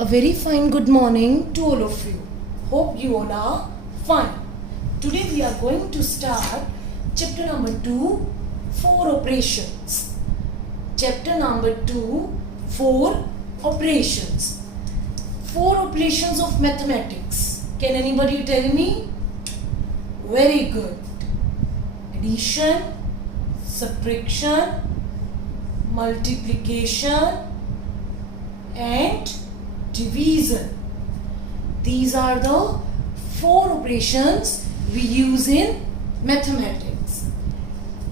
A very fine good morning to all of you. Hope you all are fine. Today we are going to start chapter number 2, 4 operations. Chapter number 2, 4 operations. 4 operations of mathematics. Can anybody tell me? Very good. Addition, subtraction, multiplication and division. These are the 4 operations we use in mathematics.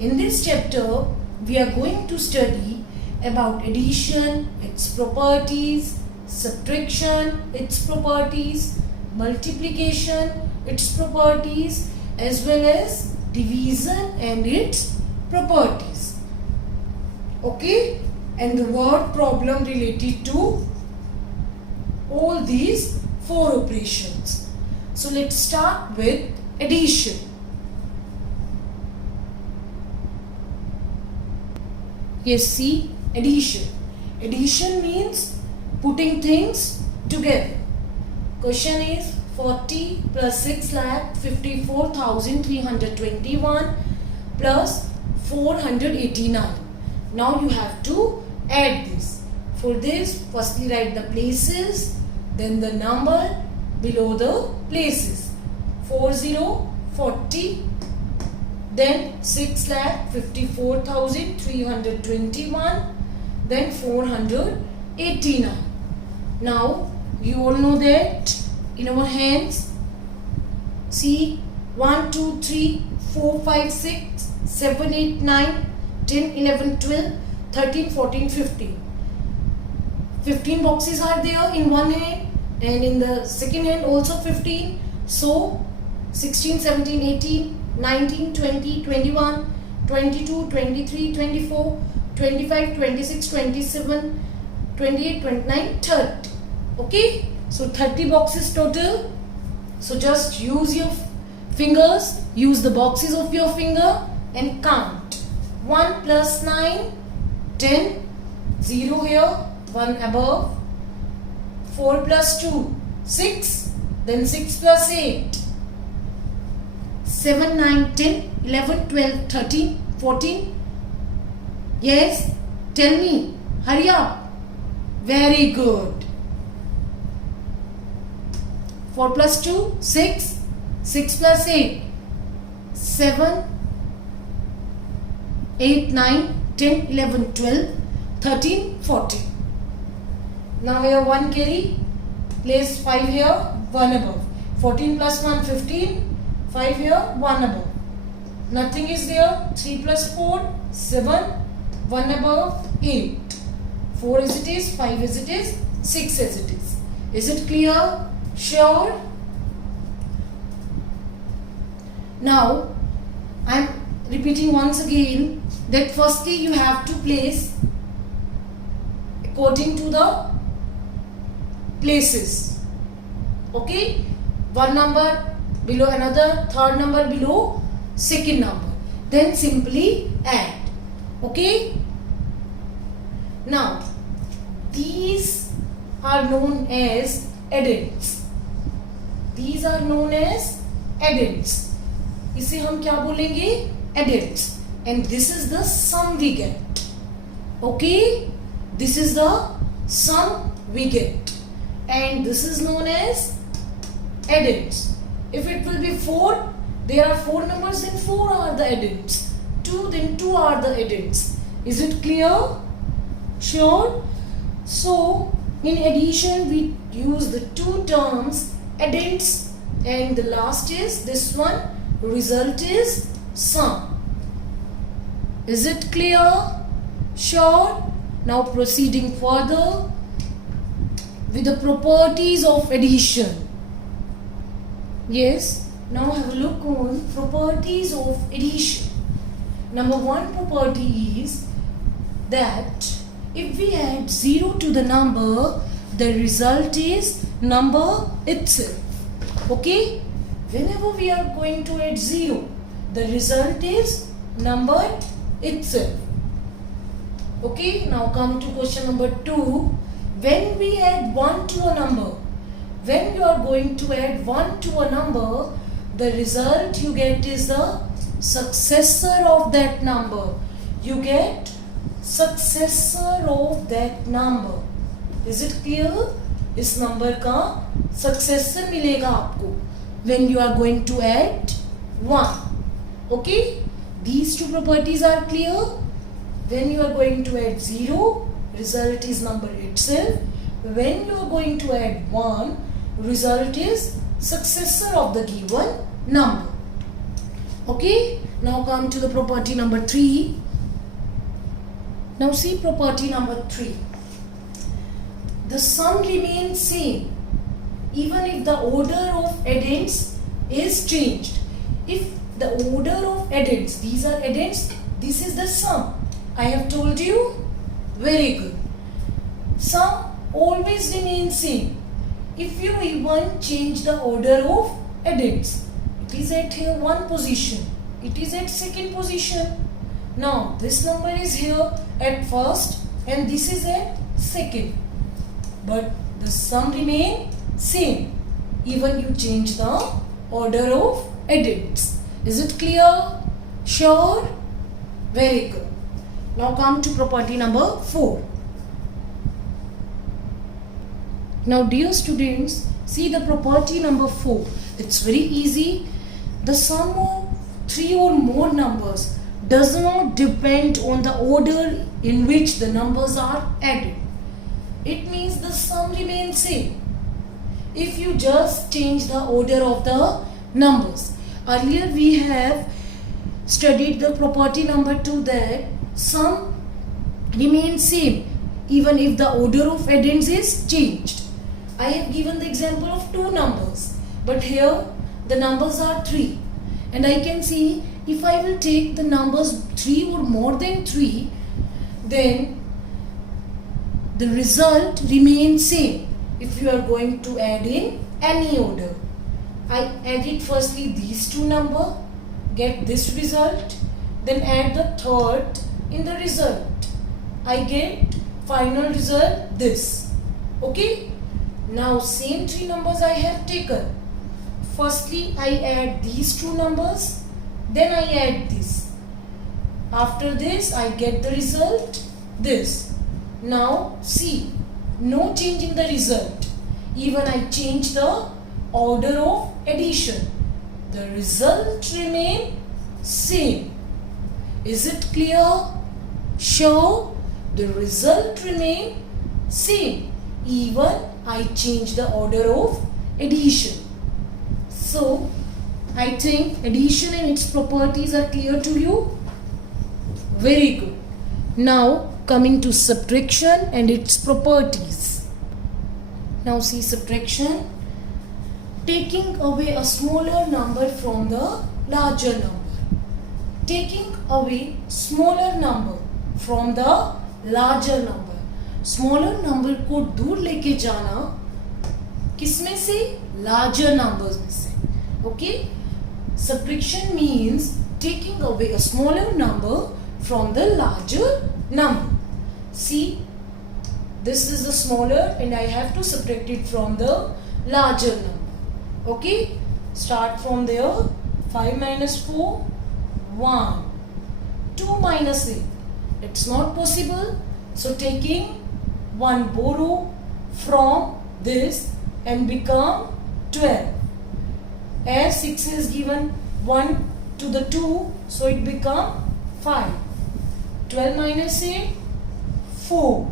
In this chapter, we are going to study about addition, its properties, subtraction, its properties, multiplication, its properties, as well as division and its properties. Okay? And the word problem related to all these 4 operations. So let's start with addition. Yes, see, addition. Addition means putting things together. Question is 40 plus 6,54,321 plus 489. Now you have to add this. For this, firstly write the places, then the number below the places. 40, 40, then 6,54,321, then 489. Now you all know that in our hands, see 1, 2, 3, 4, 5, 6, 7, 8, 9, 10, 11, 12, 13, 14, 15. 15 boxes are there in one hand and in the second hand also 15. So 16, 17, 18, 19, 20, 21, 22, 23, 24, 25, 26, 27, 28, 29, 30. Okay? So 30 boxes total. So just use your fingers, use the boxes of your finger and count. 1 plus 9, 10, 0 here, 1 above. 4 plus 2, 6, then 6 plus 8, 7, 9, 10, 11, 12, 13, 14. Yes, tell me, hurry up. Very good. 4 plus 2, 6, 6 plus 8, 7, 8, 9, 10, 11, 12, 13, 14. Now here 1 carry, place 5 here, 1 above. 14 plus 1, 15, 5 here, 1 above. Nothing is there, 3 plus 4, 7, 1 above, 8. 4 as it is, 5 as it is, 6 as it is. Is it clear? Sure? Now, I am repeating once again that firstly you have to place according to the places. Okay? One number below another, third number below second number. Then simply add. Okay? Now, these are known as addends. These are known as addends. इसे हम क्या बोलेंगे? Addends. And this is the sum we get. Okay? This is the sum we get. And this is known as addends. If it will be 4, there are 4 numbers, then 4 are the addends. 2, then 2 are the addends. Is it clear? Sure? So, in addition, we use the 2 terms, addends, and the last is this one, result is sum. Is it clear? Sure? Now proceeding further with the properties of addition. Yes, now have a look on properties of addition. Number 1 property is that if we add 0 to the number, the result is number itself. Okay? Whenever we are going to add 0, the result is number itself. Okay, now come to question number 2. when we add 1 to a number, when you are going to add 1 to a number, the result you get is the successor of that number. You get successor of that number. Is it clear? इस number का successor मिलेगा आपको when you are going to add 1. Okay? These two properties are clear. When you are going to add 0, result is number itself. When you are going to add 1, result is successor of the given number. Okay? Now come to the property number 3. Now see property number 3. The sum remains same even if the order of addends is changed. If the order of addends, these are addends, this is the sum. I have told you. Very good. Sum always remains same. If you even change the order of addends, it is at here 1 position, it is at 2nd position. Now this number is here at 1st and this is at 2nd. But the sum remain same even you change the order of addends. Is it clear? Sure? Very good. Now come to property number 4. Now dear students, see the property number 4. It's very easy. The sum of 3 or more numbers does not depend on the order in which the numbers are added. It means the sum remains same if you just change the order of the numbers. Earlier we have studied the property number 2 that sum remains same even if the order of addends is changed. I have given the example of 2 numbers, but here the numbers are 3 and I can see if I will take the numbers 3 or more than 3, then the result remains same if you are going to add in any order. I added firstly these 2 numbers, get this result, then add the third in the result. I get final result this. Okay? Now same 3 numbers I have taken. Firstly I add these 2 numbers, then I add this. After this I get the result this. Now see, no change in the result. Even I change the order of addition, the result remain same. Is it clear? Sure, the result remain same even I change the order of addition. So I think addition and its properties are clear to you. Very good. Now coming to subtraction and its properties. Now see subtraction. Taking away a smaller number from the larger number. Taking away smaller number from the larger number. Smaller number को दूर लेके जाना किसमें से? Larger numbers में से. Okay? Subtraction means taking away a smaller number from the larger number. See, this is the smaller and I have to subtract it from the larger number. Okay? Start from there. 5 minus 4, 1. 2 minus 8. It's not possible. So taking 1 borrow from this and become 12. As 6 is given 1 to the 2, so it become 5. 12 minus 8, 4.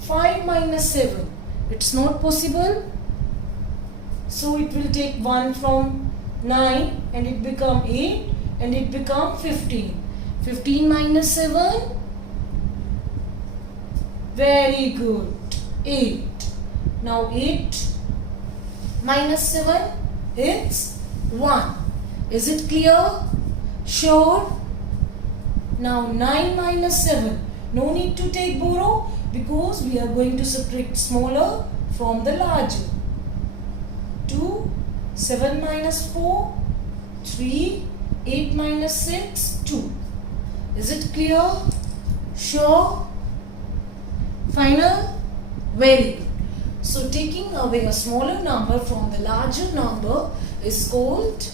5 minus 7. It's not possible. So it will take 1 from 9 and it become 8 and it become 15. 15 minus 7. Very good. 8. Now 8 minus 7, it's 1. Is it clear? Sure. Now 9 minus 7. No need to take borrow because we are going to subtract smaller from the larger. 2. 7 minus 4. 3. 8 minus 6. 2. Is it clear? Sure. Final? Very good. So taking away a smaller number from the larger number is called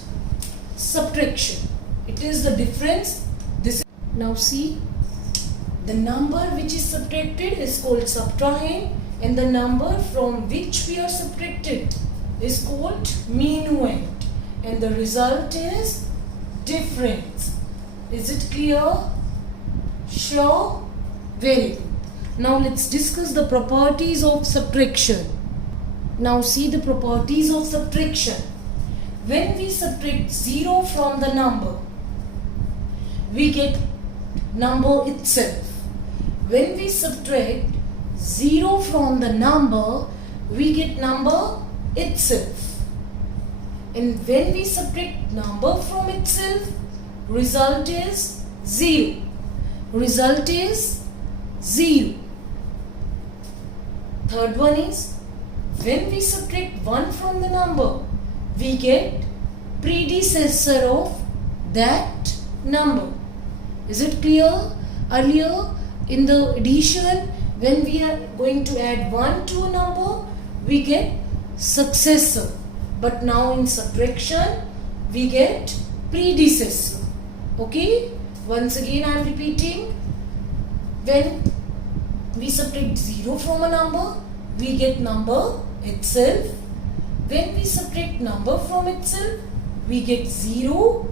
subtraction. It is the difference. This now see, the number which is subtracted is called subtrahend, and the number from which we are subtracted is called minuend, and the result is difference. Is it clear? Sure? Very good. Now let's discuss the properties of subtraction. Now see the properties of subtraction. When we subtract 0 from the number, we get number itself. When we subtract 0 from the number, we get number itself. And when we subtract number from itself, result is 0. Result is 0. Third one is, when we subtract 1 from the number, we get predecessor of that number. Is it clear? Earlier in the addition, when we are going to add 1 to a number, we get successor. But now in subtraction, we get predecessor. Okay? Once again I am repeating. When we subtract 0 from a number, we get number itself. When we subtract number from itself, we get 0.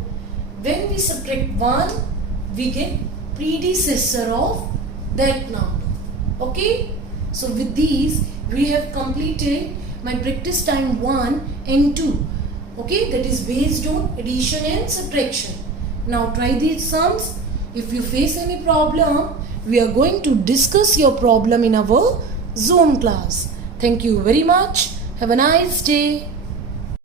When we subtract 1, we get predecessor of that number. Okay? So with these, we have completed my practice time 1 and 2. Okay? That is based on addition and subtraction. Now try these sums. If you face any problem, we are going to discuss your problem in our Zoom class. Thank you very much. Have a nice day.